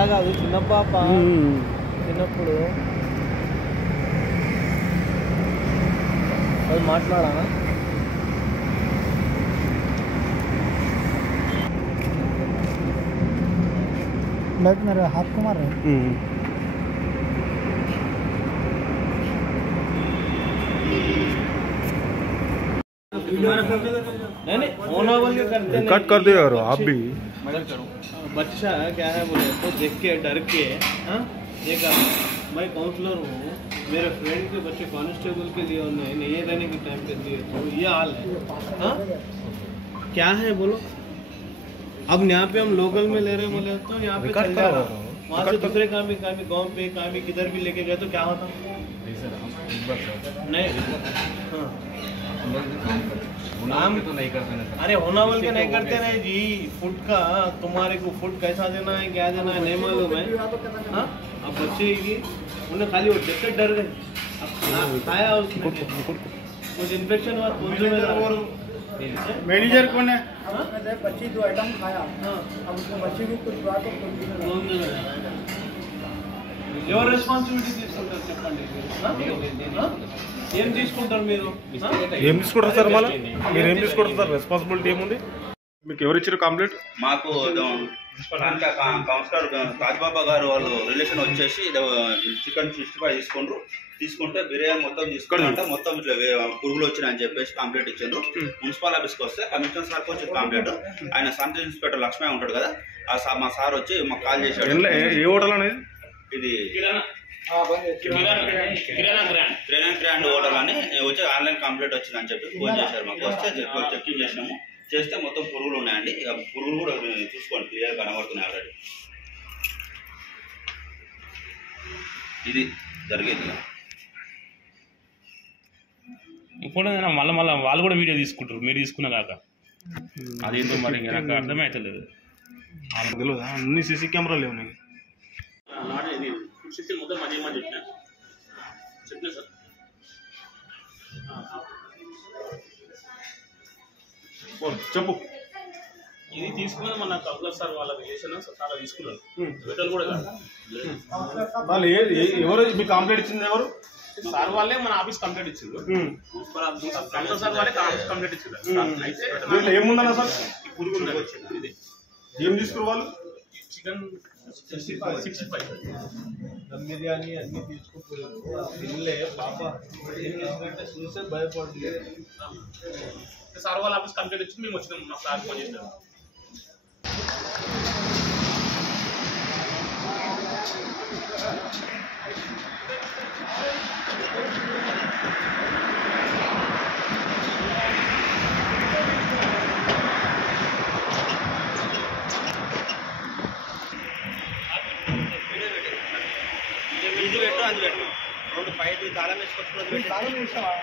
అట్లా కాదు చిన్న పాప చిన్నప్పుడు అది మాట్లాడానా लाइट मेरे हाथ को मार रहे हैं नहीं होना बोल के करते नहीं कट कर दो यार आप भी बच्चा क्या है बोले तो देख के डर के हाँ देखा मैं काउंसलर हूँ मेरे फ्रेंड के बच्चे कांस्टेबल के लिए उन्हें नहीं रहने के टाइम पे दिए तो ये हाल है हाँ क्या है बोलो अब यहाँ पे हम लोकल में ले रहे बोले तो यहाँ पे चल जा रहा वहाँ से दूसरे काम भी गाँव पे काम भी किधर भी लेके गए तो क्या होता नहीं हाँ नाम तो नहीं करते ना अरे होना बोल के नहीं करते ना जी फूड का तुम्हारे को फूड कैसा देना है क्या देना है नहीं मालूम है हाँ अब बच्चे की उन्हें खाली वो देखते डर गए अब खाया उसने कुछ इन्फेक्शन हुआ कौन सा मैनेजर कौन है बच्ची 2 आइटम खाया अब उसमें बच्ची को कुछ बात ఎవరు రెస్పాన్సిబిలిటీ తీసుకుంటారు చెప్పండి ఏం తీసుకుంటారు మీరు ఏం తీసుకుంటారు సార్ మళ్ళీ మీరు ఏం తీసుకుంటారు సార్ రెస్పాన్సిబిలిటీ ఏముంది మీకు ఎవరు ఇచ్చారు కంప్లీట్ మాకు కౌన్సిలర్ తాజ్బాబా గారు వాళ్ళు రిలేషన్ వచ్చేసి చికెన్ 65 తీసుకుంటే బిర్యానీ మొత్తం తీసుకుంటే మొత్తం ఇట్లా పురుగులు వచ్చినాయని చెప్పేసి కంప్లైంట్ ఇచ్చిండ్రు మున్సిపల్ ఆఫీస్కి వస్తే కమిషనర్ సార్కి వచ్చింది కంప్లైంట్ ఆయన సబ్ ఇన్స్పెక్టర్ లక్ష్మీ ఉంటాడు కదా మా సార్ వచ్చి మాకు కాల్ చేశాడు ఏ హోటల్ అనేది ఇది కిరాణా గ్రాండ్ హోటల్ అని వచ్చి ఆన్లైన్ కంప్లైంట్ వచ్చిందని చెప్పి ఫోన్ చేశారు మాకు వస్తే చెకింగ్ చేసినాము చేస్తే మొత్తం పురుగులు ఉన్నాయండి ఇక పురుగులు కూడా చూసుకోండి క్లియర్ కనబడుతున్నాయి ఆల్రెడీ ఇది జరిగేది ఇంకోటి మళ్ళీ వాళ్ళు కూడా వీడియో తీసుకుంటారు మీరు తీసుకున్నా కాక అదేంటో మరి నాకు అర్థమే అవుతలేదు తెలియదు అన్ని సీసీ కెమెరాలు లేవు నీకు మొత్తం మంచిగా చెప్పినా సార్ చెప్పు ఇది తీసుకున్నది మన కౌన్సిలర్ సార్ వాళ్ళ రిలేషన్ చాలా తీసుకున్నారు రిటర్న్ కూడా కాదు వాళ్ళు ఎవరు మీ కంప్లైంట్ ఇచ్చింది ఎవరు సార్ వాళ్ళే మన ఆఫీస్ కంప్లైంట్ ఇచ్చింది కౌన్సిలర్ సార్ వాళ్ళే ఆఫీస్ కంప్లైంట్ ఇచ్చింది అయితే దీంట్లో ఏముందన్నా సార్ పురుగు ఉంది వచ్చింది ఇది ఏం తీసుకురు వాళ్ళు చికెన్ 65 దమ్ బిర్యానీ అన్ని తీసుకుంటారు తినలే పాప ఏంటంటే చూసే భయపడలేదు సార్ వాళ్ళ ఆఫీస్ కంప్లైంట్ ఇచ్చి మేము వచ్చినాం మా సార్ ఫోన్ చేసాం ఇది పెట్టు అది పెట్టు 2 5 తాళం వేసుకొచ్చుకోవద్దు తాళం వేస్తావా